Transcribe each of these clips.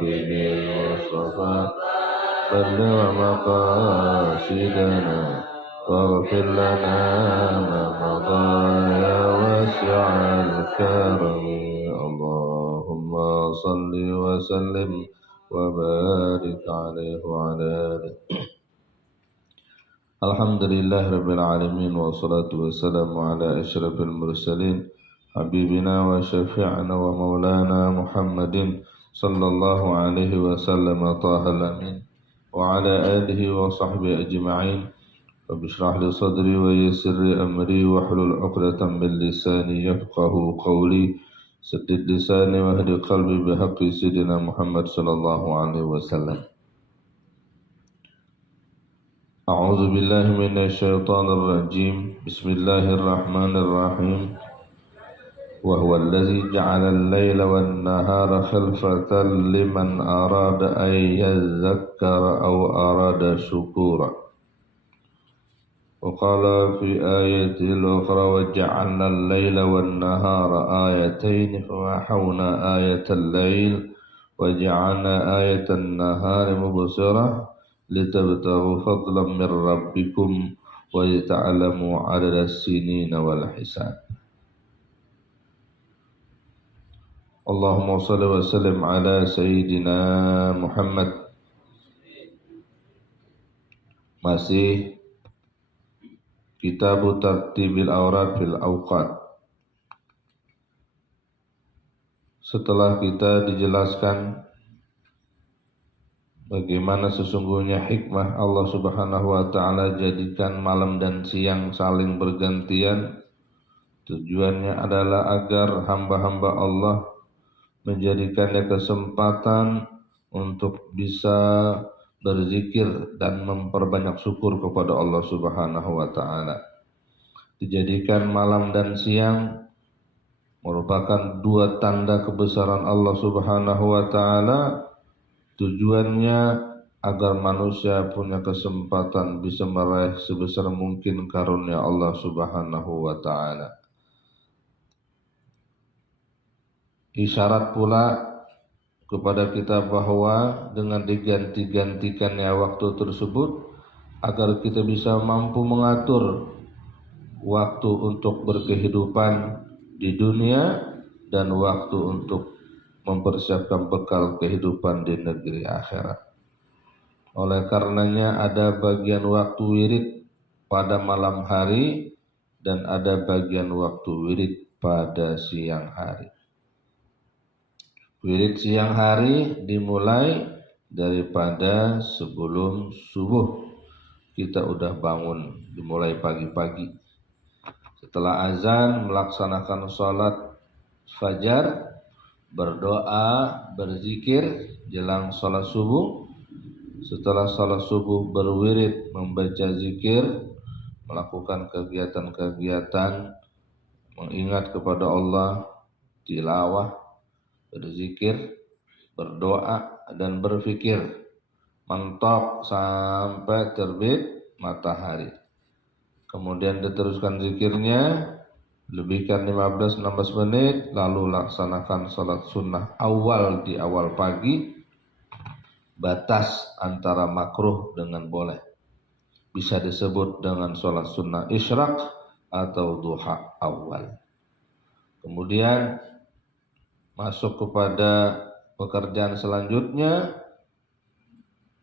بالمصطفى بلغ مقاصدنا واغفر لنا ما مضى يا واسع الكرم اللهم صل وسلم وبارك عليه وعلى آله. Alhamdulillah Rabbil Alamin wassalatu wassalamu ala asyrafil mursalin habibina wa syafi'ina wa maulana Muhammadin sallallahu alaihi wasallam tahal amin wa ala alihi wa sahbihi ajma'in rabbi shrah li sadri wa yassir li amri wa hlul 'uqdatam min lisani yafqahu qawli saddid lisani wa hdi qalbi bihaqqi sayyidina Muhammad sallallahu alaihi wasallam. أعوذ بالله من الشيطان الرجيم بسم الله الرحمن الرحيم وهو الذي جعل الليل والنهار خلفة لمن أراد أن يذكر أو أراد شكورا وقال في آية الأخرى وجعلنا الليل والنهار آيتين فمحونا آية الليل وجعلنا آية النهار مبصرة litabtaghu fadlan min rabbikum wa lita'lamu 'adada as-sinina wal hisab. Allahumma shalli wa sallim ala sayyidina Muhammad. Masih Kitab Tartibil Awrad fil Awqat. Setelah kita dijelaskan bagaimana sesungguhnya hikmah Allah Subhanahu wa ta'ala jadikan malam dan siang saling bergantian. Tujuannya adalah agar hamba-hamba Allah menjadikannya kesempatan untuk bisa berzikir dan memperbanyak syukur kepada Allah Subhanahu wa ta'ala. Dijadikan malam dan siang merupakan dua tanda kebesaran Allah Subhanahu wa ta'ala. Tujuannya agar manusia punya kesempatan bisa meraih sebesar mungkin karunia Allah Subhanahu wa ta'ala. Isyarat pula kepada kita bahwa dengan diganti-gantikannya waktu tersebut agar kita bisa mampu mengatur waktu untuk berkehidupan di dunia dan waktu untuk mempersiapkan bekal kehidupan di negeri akhirat. Oleh karenanya ada bagian waktu wirid pada malam hari dan ada bagian waktu wirid pada siang hari. Wirid siang hari dimulai daripada sebelum subuh. Kita udah bangun, dimulai pagi-pagi. Setelah azan melaksanakan sholat fajar, berdoa, berzikir jelang salat subuh. Setelah salat subuh berwirid, membaca zikir, melakukan kegiatan-kegiatan mengingat kepada Allah, tilawah, berzikir, berdoa dan berfikir mentok sampai terbit matahari. Kemudian diteruskan zikirnya, lebihkan 15-16 menit, lalu laksanakan salat sunnah awal di awal pagi, batas antara makruh dengan boleh. Bisa disebut dengan salat sunnah isyraq atau duha awal. Kemudian masuk kepada pekerjaan selanjutnya.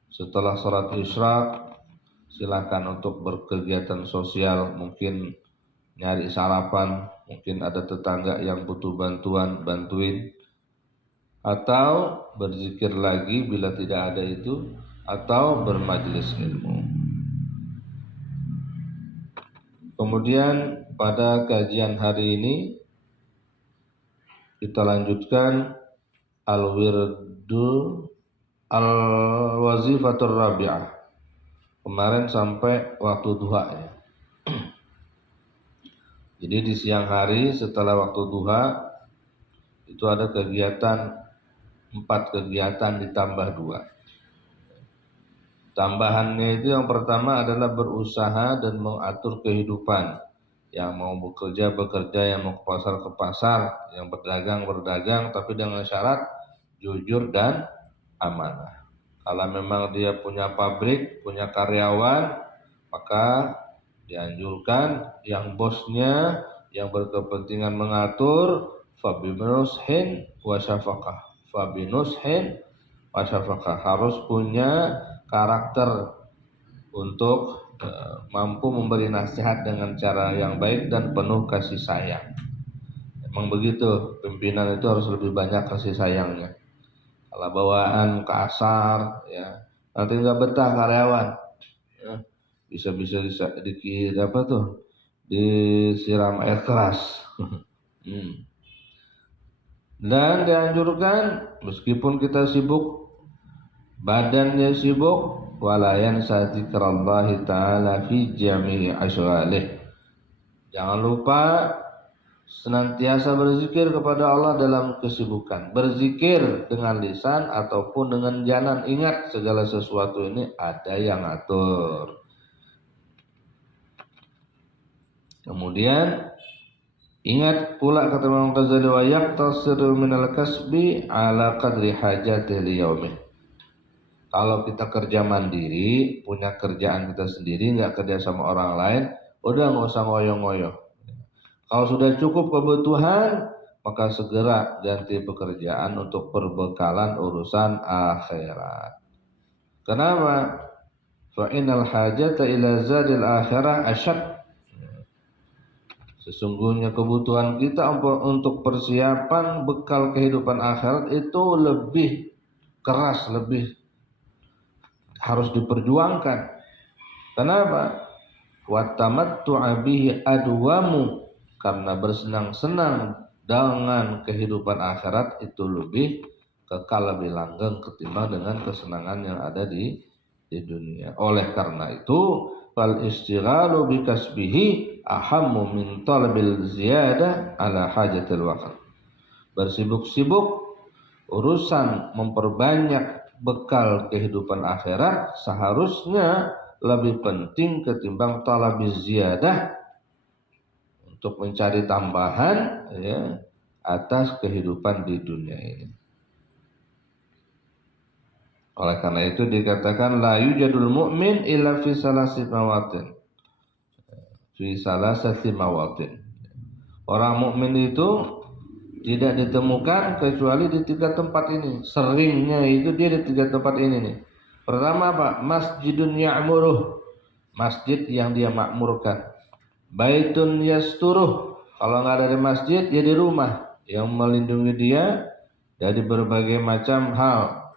Setelah salat isyraq, silakan untuk berkegiatan sosial, mungkin nyari sarapan, mungkin ada tetangga yang butuh bantuan, bantuin, atau berzikir lagi bila tidak ada itu, atau bermajlis ilmu. Kemudian pada kajian hari ini kita lanjutkan al-wirdu al-wazifatur rabi'ah. Kemarin sampai waktu duha ya. Jadi di siang hari setelah waktu duha itu ada kegiatan, 4 kegiatan ditambah 2. Tambahannya itu yang pertama adalah berusaha dan mengatur kehidupan. Yang mau bekerja, yang mau ke pasar, yang berdagang, tapi dengan syarat jujur dan amanah. Kalau memang dia punya pabrik, punya karyawan, maka dianjurkan yang bosnya yang berkepentingan mengatur fabinushin wasyafaqah. Fabinushin wasyafaqah harus punya karakter untuk mampu memberi nasihat dengan cara yang baik dan penuh kasih sayang. Emang begitu, pimpinan itu harus lebih banyak kasih sayangnya. Kalau bawaan kasar, ya nanti nggak betah karyawan. Ya, bisa-bisa dikit apa tuh, disiram air keras. Dan dianjurkan meskipun kita sibuk, badannya sibuk, walayan satikrallahi ta'ala fi jami'i asyghalih. Jangan lupa senantiasa berzikir kepada Allah dalam kesibukan. Berzikir dengan lisan ataupun dengan janan. Ingat segala sesuatu ini ada yang atur. Kemudian ingat pula kata Imam Ghazali, wa yaqtasiru minal kasbi ala qadri hajatihi liyaumih. Kalau kita kerja mandiri, punya kerjaan kita sendiri, nggak kerja sama orang lain, udah nggak usah ngoyo-ngoyo. Kalau sudah cukup kebutuhan, maka segera ganti pekerjaan untuk perbekalan urusan akhirat. Kenapa? Fa innal hajata ila zadil akhirah asyad. Sesungguhnya kebutuhan kita untuk persiapan bekal kehidupan akhirat itu lebih keras, lebih harus diperjuangkan. Kenapa? Wa tamattu'a bihi adwamu. Karena bersenang-senang dengan kehidupan akhirat itu lebih kekal, lebih langgeng ketimbang dengan kesenangan yang ada di dunia. Oleh karena itu, fal istighalu bi kasbihi ahammu min talabil ziyadah ala hajatil waqt. Bersibuk-sibuk urusan memperbanyak bekal kehidupan akhirat seharusnya lebih penting ketimbang talabiz ziyadah, untuk mencari tambahan ya atas kehidupan di dunia ini. Oleh karena itu dikatakan la yujadul mu'min illa fi salasati mawatin. Fi salasati mawatin. Orang mukmin itu tidak ditemukan kecuali di 3 tempat ini. Seringnya itu dia di 3 tempat ini nih. Pertama apa? Masjidun ya'muruh. Masjid yang dia makmurkan. Baitun yasturuh, kalau nggak ada di masjid dia di rumah yang melindungi dia dari berbagai macam hal.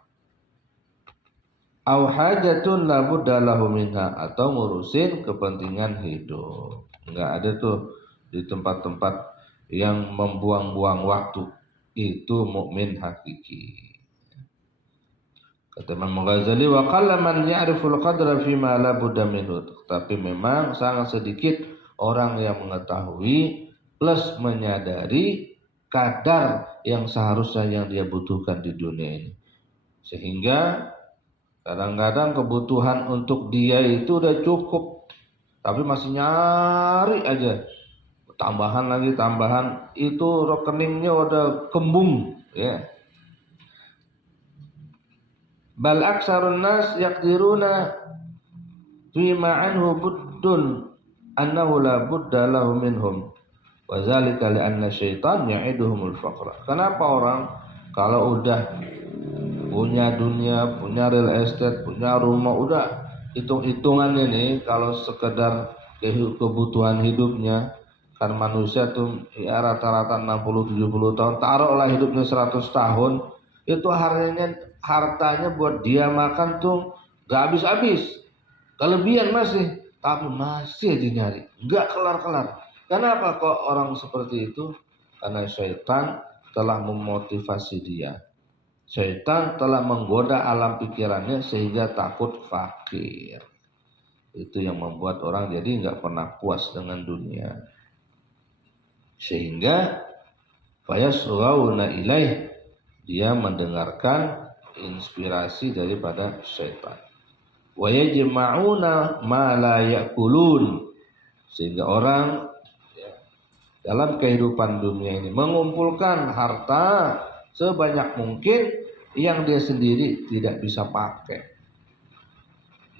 Au hajatun la budda lahu minha, atau ngurusin kepentingan hidup. Nggak ada tuh di tempat-tempat yang membuang-buang waktu. Itu mukmin hakiki. Kata Imam Ghazali, wa qalla man ya'riful qadra fi ma la budda minhu. Tapi memang sangat sedikit orang yang mengetahui plus menyadari kadar yang seharusnya yang dia butuhkan di dunia ini. Sehingga kadang-kadang kebutuhan untuk dia itu udah cukup, tapi masih nyari aja tambahan lagi, tambahan. Itu rekeningnya udah kembung ya. Bal aksarun nas yaqdiruna fi ma'anhu buddun annahu la budda lahu minhum wa zalika li anna syaitan ya'iduhumul faqra. Kenapa orang kalau udah punya dunia, punya real estate, punya rumah, udah hitung-hitungan ini kalau sekedar kebutuhan hidupnya, kan manusia tuh ya rata-rata 60-70 tahun, taruhlah hidupnya 100 tahun, itu hartanya buat dia makan tuh gak habis-habis, kelebihan masih, tapi masih aja nyari, nggak kelar-kelar. Kenapa kok orang seperti itu? Karena syaitan telah memotivasi dia. Syaitan telah menggoda alam pikirannya sehingga takut fakir. Itu yang membuat orang jadi nggak pernah puas dengan dunia. Sehingga fayasghawna ilaih, dia mendengarkan inspirasi daripada syaitan. Wa yajma'una ma la ya'kulun, sehingga orang dalam kehidupan dunia ini mengumpulkan harta sebanyak mungkin yang dia sendiri tidak bisa pakai,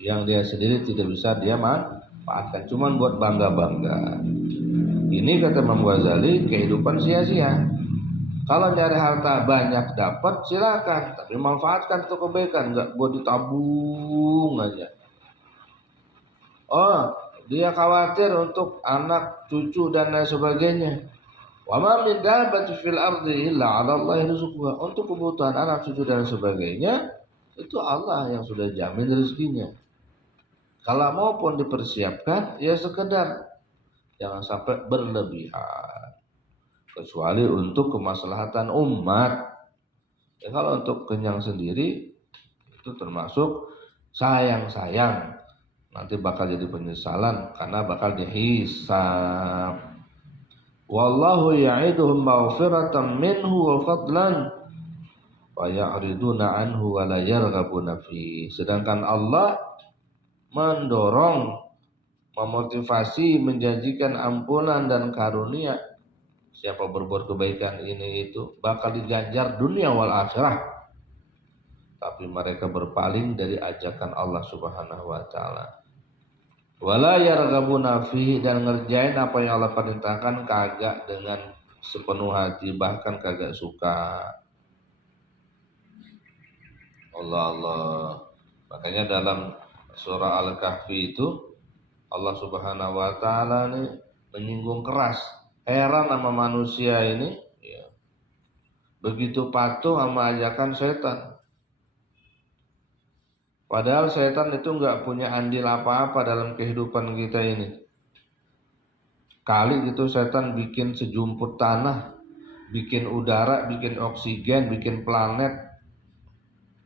yang dia sendiri tidak bisa dia manfaatkan, cuman buat bangga-bangga. Ini kata Imam Ghazali kehidupan sia-sia. Kalau nyari harta banyak dapat silakan, tapi manfaatkan untuk kebaikan, nggak buat ditabung aja. Oh, dia khawatir untuk anak, cucu dan lain sebagainya. Wa ma min dabbatin fil ardi illa 'ala Allahi rizquha. Untuk kebutuhan anak, cucu dan sebagainya itu Allah yang sudah jamin rezekinya. Kalau maupun dipersiapkan ya sekedar, jangan sampai berlebihan. Kecuali untuk kemaslahatan umat. Ya, kalau untuk kenyang sendiri itu termasuk sayang-sayang, nanti bakal jadi penyesalan karena bakal dihisab. Wallahu ya'iduhum maghfiratan minhu wa fadlan wa ya'riduna anhu wa la yarghabuna fi. Sedangkan Allah mendorong, memotivasi, menjanjikan ampunan dan karunia. Siapa berbuat kebaikan ini itu bakal diganjar dunia wal akhirah. Tapi mereka berpaling dari ajakan Allah Subhanahu wa taala. Wala yarghabuna fihi, dan ngerjain apa yang Allah perintahkan kagak dengan sepenuh hati, bahkan kagak suka. Allah. Makanya dalam surah Al-Kahfi itu Allah Subhanahu wa taala nih menyinggung keras. Heran sama manusia ini, ya, begitu patuh sama ajakan setan. Padahal setan itu nggak punya andil apa-apa dalam kehidupan kita ini. Kali gitu setan bikin sejumput tanah, bikin udara, bikin oksigen, bikin planet.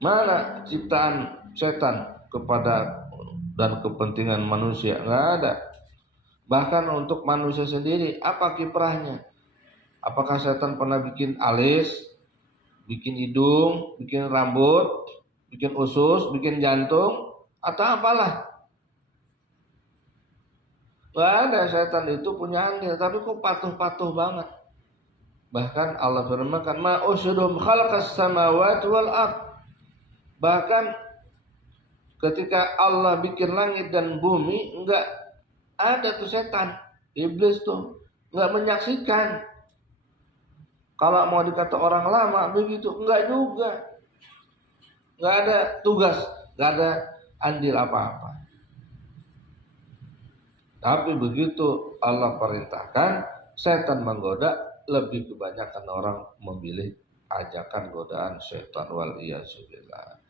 Mana ciptaan setan kepada dan kepentingan manusia? Nggak ada. Bahkan untuk manusia sendiri, apa kiprahnya? Apakah setan pernah bikin alis, bikin hidung, bikin rambut, bikin usus, bikin jantung, atau apalah? Nggak ada. Setan itu punya andil, tapi kok patuh-patuh banget. Bahkan Allah firmankan, ma usydum khalaqas samawati wal ard. Bahkan ketika Allah bikin langit dan bumi, enggak ada tuh setan, iblis tuh enggak menyaksikan. Kalau mau dikata orang lama begitu, enggak juga. Enggak ada tugas, enggak ada andil apa-apa. Tapi begitu Allah perintahkan, setan menggoda, lebih kebanyakan orang memilih ajakan godaan setan wal iyyazubillah.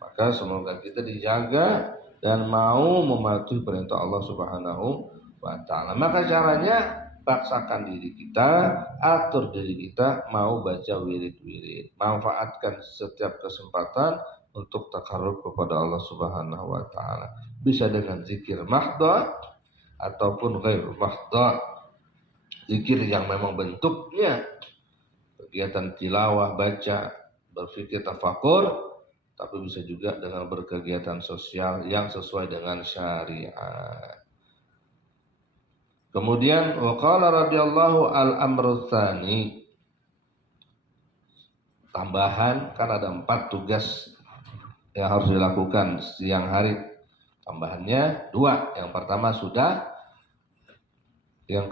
Maka semoga kita dijaga dan mau mematuhi perintah Allah Subhanahu wa taala. Maka caranya paksakan diri kita, atur diri kita mau baca wirid-wirid. Manfaatkan setiap kesempatan untuk takarrub kepada Allah Subhanahu wa taala. Bisa dengan zikir mahdhah ataupun ghair mahdhah. Zikir yang memang bentuknya kegiatan tilawah, baca, berfikir, tafakur, tapi bisa juga dengan berkegiatan sosial yang sesuai dengan syariat. Kemudian waqala radhiyallahu al-amru tsani, tambahan, kan ada 4 tugas yang harus dilakukan siang hari. Tambahannya 2. Yang pertama sudah, yang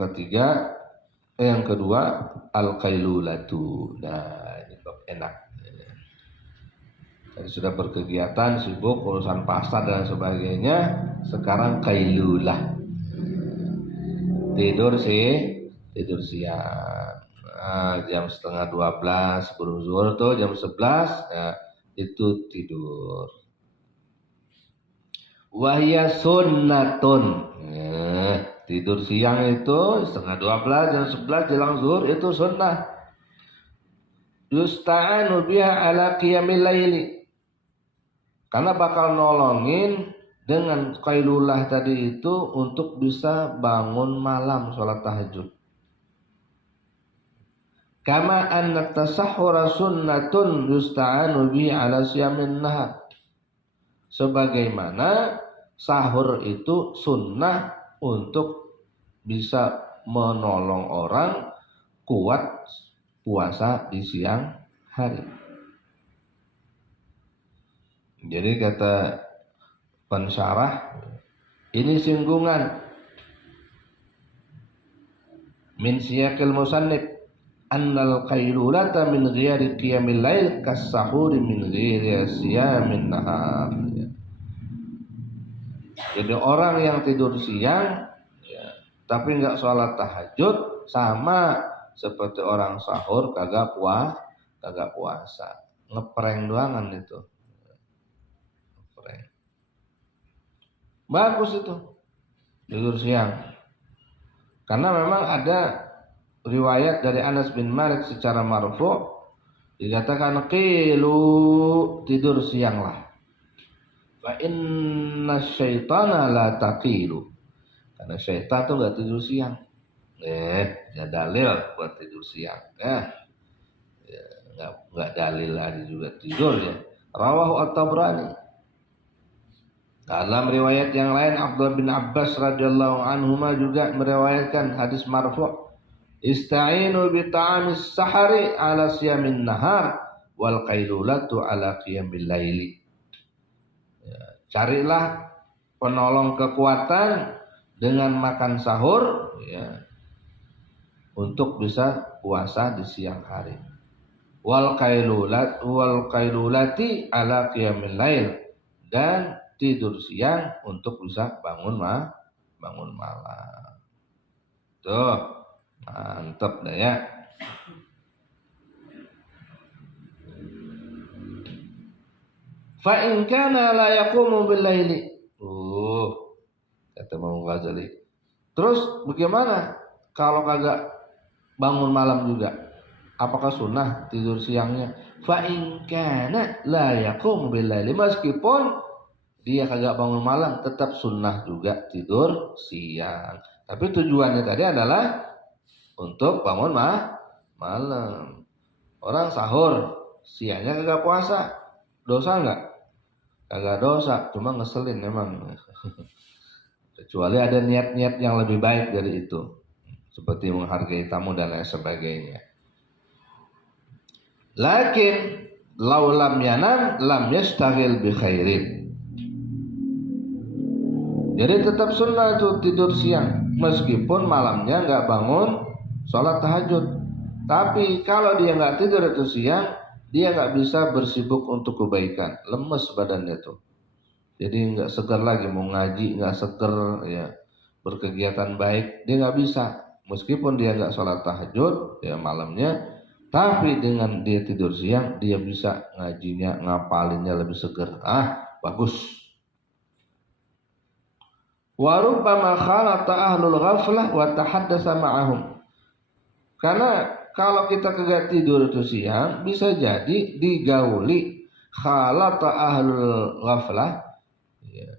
kedua al-qailulatu. Nah, ini kok enak. Jadi sudah berkegiatan, sibuk urusan pasar dan sebagainya, sekarang qailulah. Tidur siang. Nah, jam setengah 12 sebelum zuhur tuh jam 11 ya, itu tidur. Wahya sunnatun. Nah, tidur siang itu setengah 12 jam 11 jelang zuhur itu sunnah. Yusta'anu biha ala qiyamil laili. Karena bakal nolongin dengan qailulah tadi itu untuk bisa bangun malam sholat tahajud. Kama anna tasahhura sunnatun yusta'anu bihi ala siyamin nahar. Sebagaimana sahur itu sunnah untuk bisa menolong orang kuat puasa di siang hari. Jadi kata pensyarah, ini singgungan min siyaqil musannif annal qailulata min ghairi qiyamil lail kas-sahuri min ghairi siyamin nahar. Jadi orang yang tidur siang ya, tapi enggak sholat tahajud sama seperti orang sahur kagak puasa. Ngeprank doangan itu. Ngeprank. Bagus itu tidur siang. Karena memang ada riwayat dari Anas bin Malik secara marfu' dikatakan qilu tidur sianglah. Fa inna syaitana la taqilu. Karena syaitan tuh enggak tidur siang. Ya dalil buat tidur siang. Ya, enggak dalil lagi juga tidur ya. Rawahu at-Tabrani. Dalam riwayat yang lain Abdullah bin Abbas radhiyallahu anhuma juga meriwayatkan hadis marfu', ista'inu bi ta'amis sahari ala siyamin nahar wal qailulatu ala qiyamil laili. Ya, carilah penolong kekuatan dengan makan sahur ya, untuk bisa puasa di siang hari. Wal qailulati ala qiyamil lail, dan tidur siang untuk bisa bangun malam. Tuh, mantap dah ya. Fa in kana la yaqumu bil laili. Kata Imam Ghazali. Terus bagaimana kalau kagak bangun malam juga? Apakah sunnah tidur siangnya? Fa in kana la yaqumu bil laili, meskipun dia kagak bangun malam tetap sunnah juga tidur siang. Tapi tujuannya tadi adalah untuk bangun malam. Orang sahur siangnya kagak puasa, dosa enggak? Kagak dosa, cuma ngeselin memang. Kecuali ada niat-niat yang lebih baik dari itu, seperti menghargai tamu dan lain sebagainya. Lakin lau lam yanam lam yastaghil bi khairin. Jadi tetap sunnah itu tidur siang, meskipun malamnya nggak bangun sholat tahajud. Tapi kalau dia nggak tidur itu siang, dia nggak bisa bersibuk untuk kebaikan, lemes badannya tuh. Jadi nggak segar lagi mau ngaji, nggak seger ya, berkegiatan baik dia nggak bisa. Meskipun dia nggak sholat tahajud ya malamnya, tapi dengan dia tidur siang dia bisa ngajinya, ngapalinnya lebih seger. Bagus. Wa rubbama khalata ahlul ghaflah wa tahaddatsa ma'ahum. Karena kalau kita kagak tidur itu siang, bisa jadi digauli khalata ahlul ghaflah ya.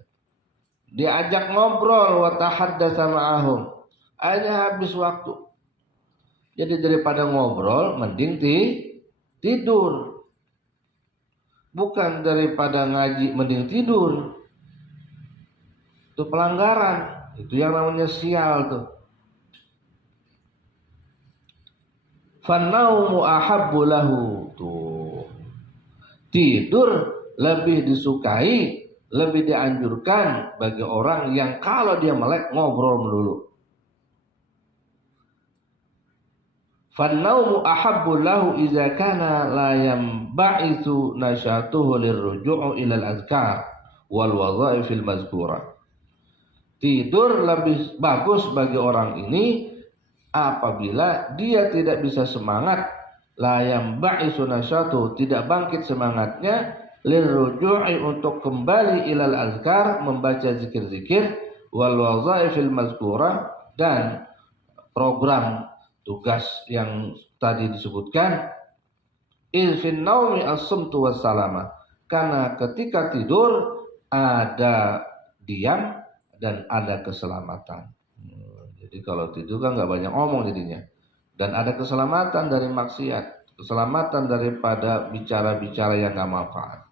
Diajak ngobrol wa tahaddatsa ma'ahum. Hanya habis waktu. Jadi daripada ngobrol mending tidur. Bukan daripada ngaji mending tidur. Itu pelanggaran, itu yang namanya sial tuh. Fannaumu ahabbu lahu tuh. Tidur lebih disukai, lebih dianjurkan bagi orang yang kalau dia melek ngobrol melulu. Fannaumu ahabbu lahu idza kana la yamba'ithu nasyatuhu lirruju'u ila al-azkar wal wadha'ifil mazkurah. Tidur lebih bagus bagi orang ini apabila dia tidak bisa semangat, la yamba'ithu nasyatuhu, tidak bangkit semangatnya, lirruju'i, untuk kembali ilal azkar, membaca zikir-zikir, wal wadha'ifil mazkurah, dan program tugas yang tadi disebutkan. Ilfin naumi as-sumtu wassalama, karena ketika tidur ada diam dan ada keselamatan. Jadi kalau tidur kan nggak banyak ngomong jadinya, dan ada keselamatan dari maksiat, keselamatan daripada bicara-bicara yang nggak manfaat.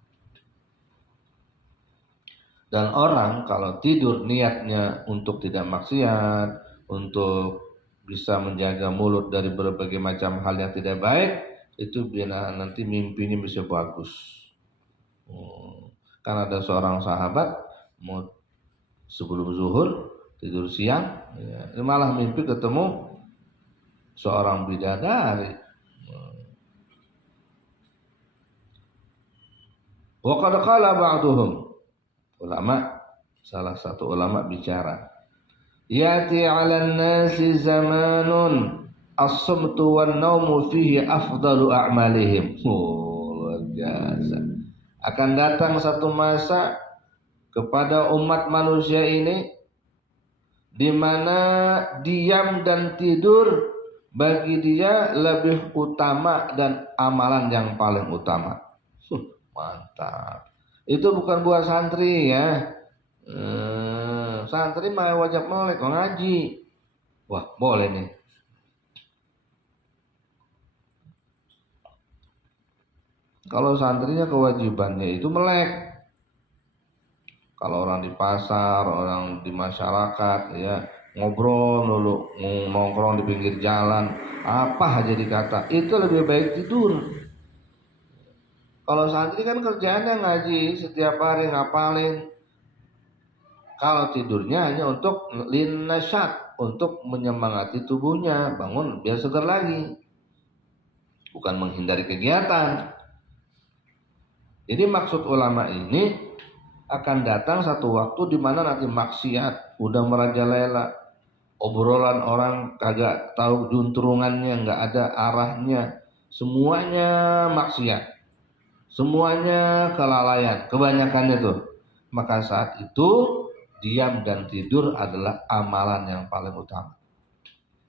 Dan orang kalau tidur niatnya untuk tidak maksiat, untuk bisa menjaga mulut dari berbagai macam hal yang tidak baik, itu nanti mimpinya bisa bagus. Kan ada seorang sahabat mau sebelum zuhur tidur siang, ya, malah mimpi ketemu seorang bidadari. Wa qad qala ba'duhum, salah satu ulama bicara, yati 'alan nasi zamanun as-sumtu wan naumu fihi afdalu a'malihim. Luar biasa. Akan datang satu masa kepada umat manusia ini di mana diam dan tidur bagi dia lebih utama dan amalan yang paling utama. Mantap. Itu bukan buat santri ya. Santri mah wajib melek ngaji. Wah, boleh nih. Kalau santrinya kewajibannya itu melek. Kalau orang di pasar, orang di masyarakat, ya ngobrol dulu, nongkrong di pinggir jalan, apa aja dikata, itu lebih baik tidur. Kalau santri kan kerjaannya ngaji, setiap hari ngapalin. Kalau tidurnya hanya untuk linnasyat, untuk menyemangati tubuhnya, bangun biar segar lagi. Bukan menghindari kegiatan. Jadi maksud ulama ini akan datang satu waktu di mana nanti maksiat udah merajalela, obrolan orang kagak tahu juntrungannya, nggak ada arahnya, semuanya maksiat, semuanya kelalaian, kebanyakannya tuh. Maka saat itu diam dan tidur adalah amalan yang paling utama.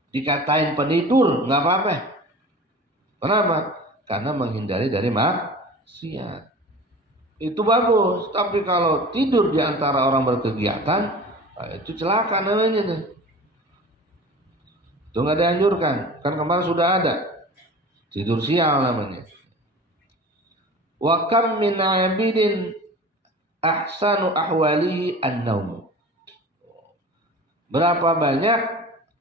Dikatain penidur nggak apa-apa. Kenapa? Karena menghindari dari maksiat. Itu bagus, tapi kalau tidur di antara orang berkegiatan, itu celaka namanya tuh. Itu nggak dianjurkan, kan kemarin sudah ada tidur siang namanya. Wa kam min 'abidin ahsanu ahwalihi an-naum. Berapa banyak,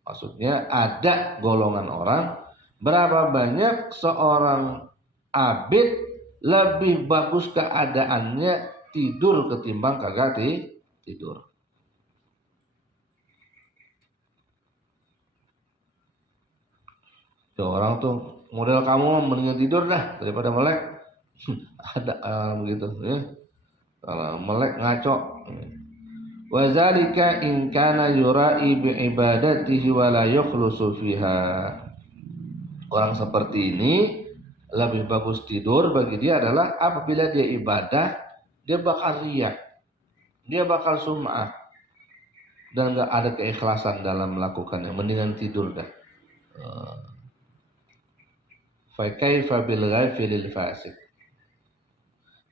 maksudnya ada golongan orang, berapa banyak seorang abid lebih bagus keadaannya tidur ketimbang kagak tidur. Tuh orang tuh model kamu mendingan tidur dah daripada melek. Ada begitu ya. Kalau melek ngaco. Wa zalika in kana yura'i bi ibadatihi wa la yukhlusu fiha. Orang seperti ini lebih bagus tidur bagi dia adalah apabila dia ibadah, dia bakal riya, dia bakal sum'ah, dan gak ada keikhlasan dalam melakukannya. Mendingan tidur dah. Fa kaifa bil ghafilil fasik.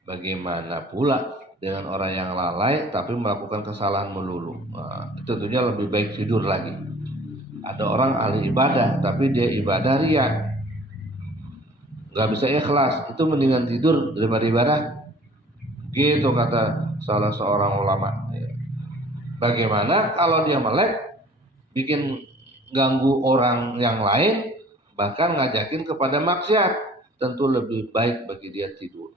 Bagaimana pula dengan orang yang lalai tapi melakukan kesalahan melulu. Itu tentunya lebih baik tidur lagi. Ada orang ahli ibadah tapi dia ibadah riya, gak bisa ikhlas, itu mendingan tidur daripada ibadah. Gitu kata salah seorang ulama. Bagaimana kalau dia melek, bikin ganggu orang yang lain, bahkan ngajakin kepada maksiat, tentu lebih baik bagi dia tidur.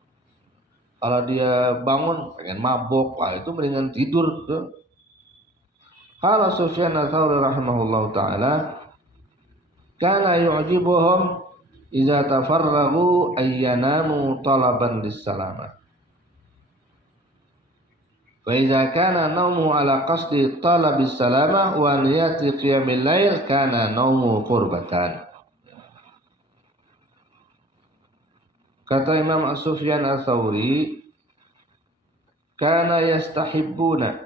Kalau dia bangun pengen mabok, itu mendingan tidur tuh. Qala Sufyan ats-Tsauri rahimahullahu taala, kana yu'jibuhum idza tafarragu ayyanamu talaban lis-salamah. Fa idza kana naumu ala qasdi talabis salamah wa niyati qiyamil lail kana naumu qurbatan. Kata Imam Sufyan ats-Tsauri, kana yastahibbuna,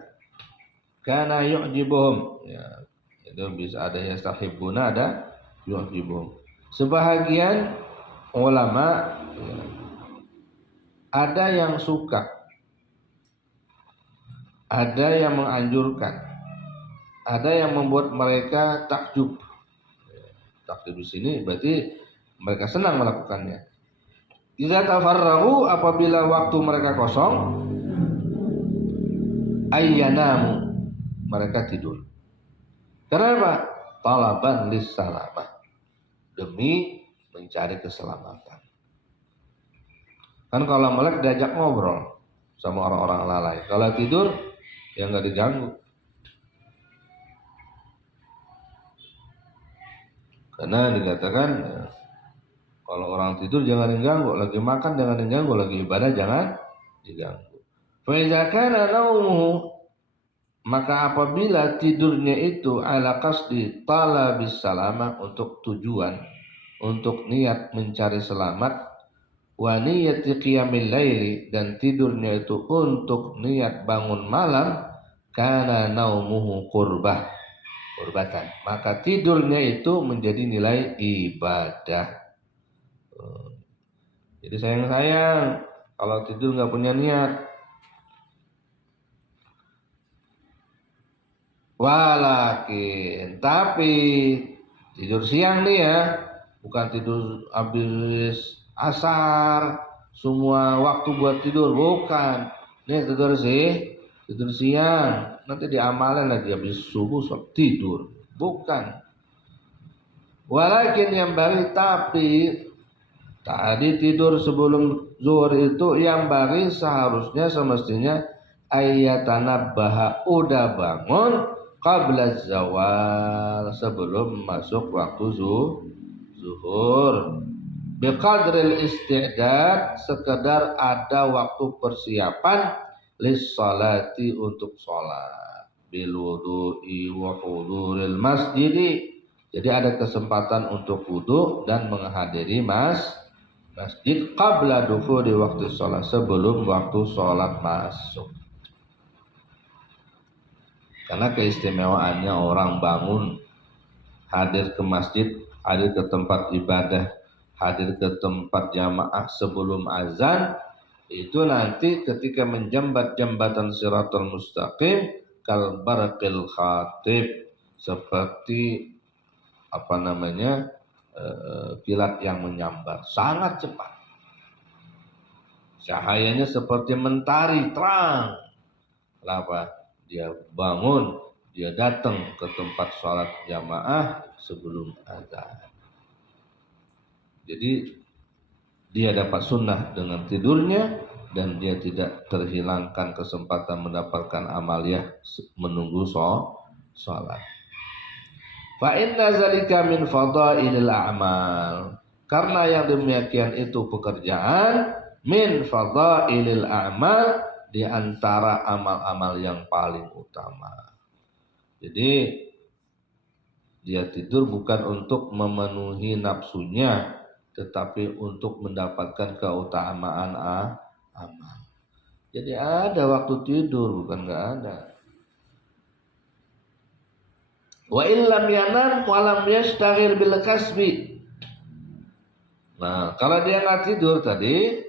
kana yu'jibuhum. Ya, itu bisa ada yastahibbuna, ada yu'jibuhum. Sebahagian ulama ada yang suka, ada yang menganjurkan, ada yang membuat mereka takjub. Takjub di sini berarti mereka senang melakukannya. Idza tafarragu, apabila waktu mereka kosong, ayyanamu, mereka tidur. Kenapa? Talaban lis salamah, demi mencari keselamatan. Kan kalau melek diajak ngobrol, sama orang-orang lalai. Kalau tidur ya nggak diganggu. Karena dikatakan kalau orang tidur jangan diganggu, lagi makan jangan diganggu, lagi ibadah jangan diganggu. Fa iza kana naumuhu, maka apabila tidurnya itu ala qasdi talabis salamah, untuk tujuan, untuk niat mencari selamat, wa niyati qiyamil laili, dan tidurnya itu untuk niat bangun malam, kana naumuhu qurbatan, maka tidurnya itu menjadi nilai ibadah. Jadi sayang kalau tidur nggak punya niat. Walakin, tapi tidur siang nih ya, bukan tidur habis asar, semua waktu buat tidur, bukan. Nih tidur siang, nanti diamalin lagi habis subuh tidur, bukan. Walakin yang bari, tapi tadi tidur sebelum zuhur itu yang bari seharusnya semestinya ayatanabbaha, udah bangun qabla zawal, sebelum masuk waktu zuhur, biqadril istidad, sekedar ada waktu persiapan, lis salati, untuk sholat, bil wudu'i wa huduril masjidi, jadi ada kesempatan untuk wudu dan menghadiri masjid qabla dukhuli waktu sholat, sebelum waktu sholat masuk. Karena keistimewaannya orang bangun, hadir ke masjid, hadir ke tempat ibadah, hadir ke tempat jamaah sebelum azan, itu nanti ketika menjambat jembatan Shiratal Mustaqim, kal barakil khatib, seperti kilat yang menyambar, sangat cepat. Cahayanya seperti mentari terang. Kenapa? Dia bangun, dia datang ke tempat sholat jamaah sebelum azan. Jadi dia dapat sunnah dengan tidurnya, dan dia tidak terhilangkan kesempatan mendapatkan amaliyah menunggu sholat. Fa inna zalika min fadailil a'mal, karena yang demikian itu pekerjaan, min fadailil a'mal, di antara amal-amal yang paling utama. Jadi dia tidur bukan untuk memenuhi nafsunya, tetapi untuk mendapatkan keutamaan amal. Jadi ada waktu tidur, bukan nggak ada. Wa illam yanam wa lam yashtaghil bil kasbi. Nah, kalau dia nggak tidur tadi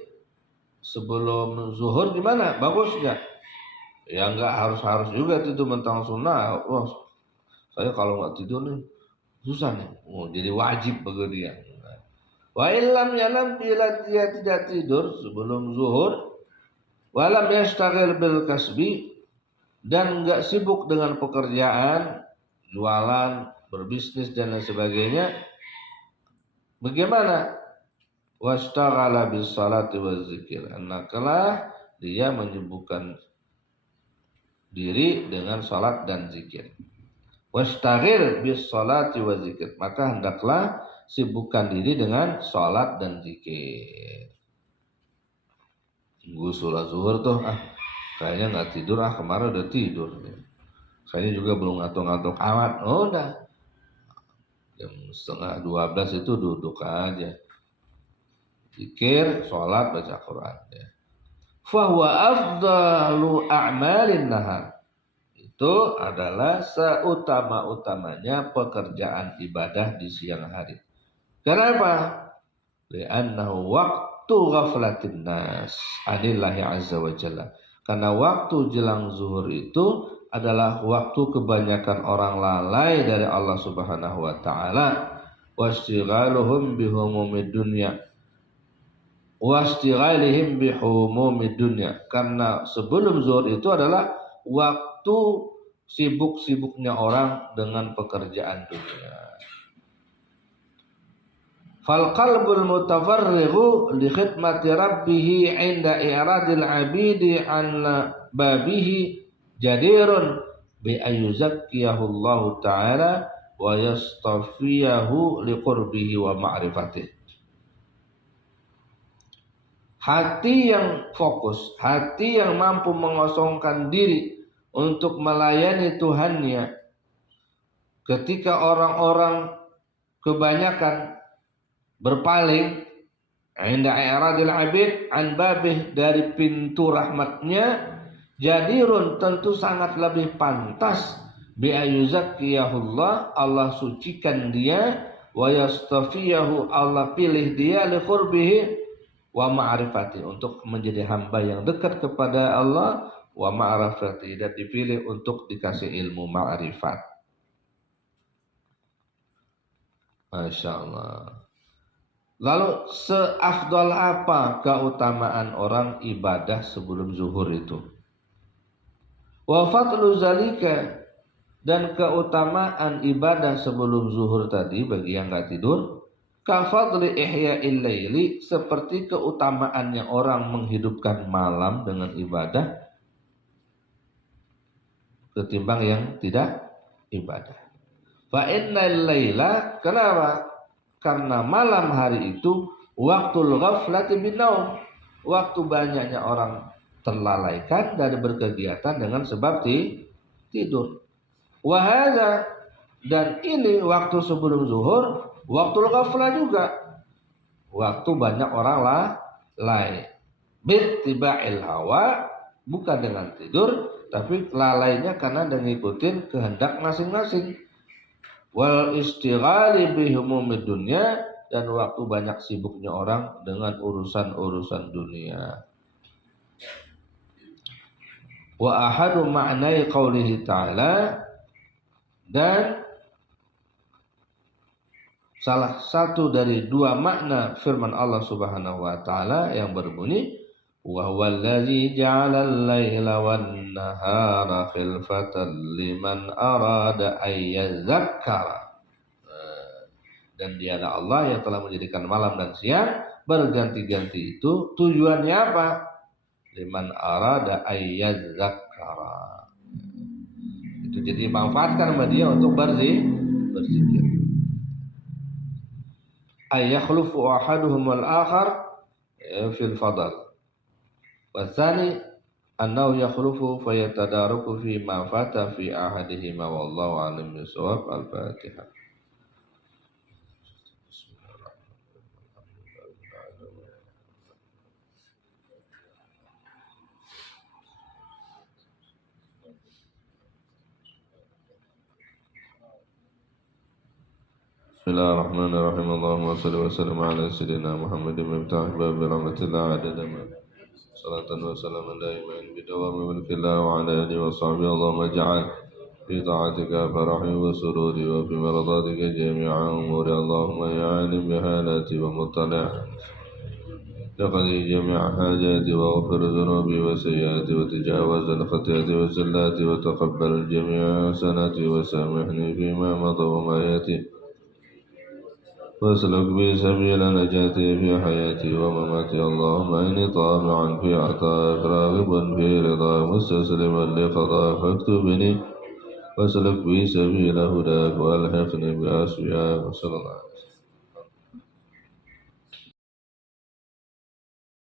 sebelum zuhur gimana? Bagus nggak? Ya nggak harus juga tidur mentang sunnah. Wah, saya kalau nggak tidur nih susah nih. Jadi wajib bagi dia. Wa illam yanam, bila dia tidak tidur sebelum zuhur, wa lam yashtaghil bil kasbi, dan nggak sibuk dengan pekerjaan, jualan, berbisnis dan lain sebagainya, bagaimana? Washtaghala bis salati waz zikir, anakalah dia menyibukkan diri dengan salat dan zikir. Washtaghil bis salati waz zikir, maka hendaklah sibukkan diri dengan salat dan zikir. Tunggu sholat zuhur tuh, kayaknya nggak tidur, kemarin udah tidur. Kayaknya juga belum ngantuk-ngantuk amat. Udah jam 11:30 itu duduk aja, zikir, sholat, baca Quran. Fahuwa afdalu a'malin nahar, itu adalah seutama-utamanya pekerjaan ibadah di siang hari. Kenapa? Li'annahu waqtu ghaflatin nas anillahi azza wa jalla, karena waktu jelang zuhur itu adalah waktu kebanyakan orang lalai dari Allah Subhanahu wa taala, wastighaluhum bihumumid dunya, wastighalihim bihumumid dunya, karena sebelum zuhur itu adalah waktu sibuk-sibuknya orang dengan pekerjaan dunia. Fal qalbul mutafarrighu li khidmati rabbih 'inda i'radil 'abidi an babihi jadirun bi ayyuzakkiyahu Allah ta'ala wa yastafiyahu li qurbihi wa ma'rifatihi. Hati yang fokus, hati yang mampu mengosongkan diri untuk melayani Tuhannya. Ketika orang-orang kebanyakan berpaling, inda i'radil 'abid an babih, dari pintu rahmatnya, jadirun, tentu sangat lebih pantas, bi ayyuzakkiyahullah, Allah sucikan dia, wa yastafiyahu, Allah pilih dia, li qurbihi wa ma'rifati, untuk menjadi hamba yang dekat kepada Allah, wa ma'rifati, dan dipilih untuk dikasih ilmu ma'rifat. Masya Allah. Lalu seafdal apa keutamaan orang ibadah sebelum zuhur itu? Wa fadlu zalika, dan keutamaan ibadah sebelum zuhur tadi bagi yang enggak tidur, ka fadli ihya'il laili, seperti keutamaannya orang menghidupkan malam dengan ibadah ketimbang yang tidak ibadah. Fa innal laila, kenapa? Karena malam hari itu waktul ghaflati bin naum, waktu banyaknya orang terlalaikan dari berkegiatan dengan sebab tidur. Wa hadza, dan ini waktu sebelum zuhur, waktul ghaflah juga, waktu banyak orang lalai. Bittiba'il hawa, bukan dengan tidur, tapi lalainya karena ngikutin kehendak masing-masing. Wal istighali bihumumid dunya, dan waktu banyak sibuknya orang dengan urusan-urusan dunia. Wa ahadu ma'nai qaulihi ta'ala, dan salah satu dari dua makna firman Allah Subhanahu wa taala yang berbunyi, wa huwallazi ja'alal laila wan nahara khilfatan liman arada ay yadzakkara. Dan dialah Allah yang telah menjadikan malam dan siang berganti-ganti itu, tujuannya apa? Liman arada ay yadzakkara. Itu jadi manfaatkan sama dia untuk berzikir. Ay yakhlufu ahaduhum al-akhar fil fadl. Wasani annahu yakhlufu fayatadaruku fi ma fata fi ahadihima, wallahu a'lam bissawab. Al-Fatihah. Bismillahirrahmanirrahim. Allahumma salli wa sallim ala sayyidina Muhammadin miftah babi rahmatillah adada ma salatan wa salaman daiman bidawami mulkillah wa ala alihi wa sahbihi. Allahumma ja'al fi ta'atika farahi wa sururi wa fi maradatika jami'a umuri. Allahumma ya alim bihalati wa muttali' laqadi jami'a hajati wa ghafir dhunubi wa sayyati wa tajawaz al-khati'ati wa zallati wa taqabbal jami'a hasanati wa samihni fima madha wa ma yati. واسلك بي سبيل نجاتي في حياتي ومماتي. اللهم إني طامع في عطاك راغب في رضاك مستسلما لقضاك فاكتبني واسلك بي سبيل هداك والحقني بأصفياك. وصلى الله عليه وسلم.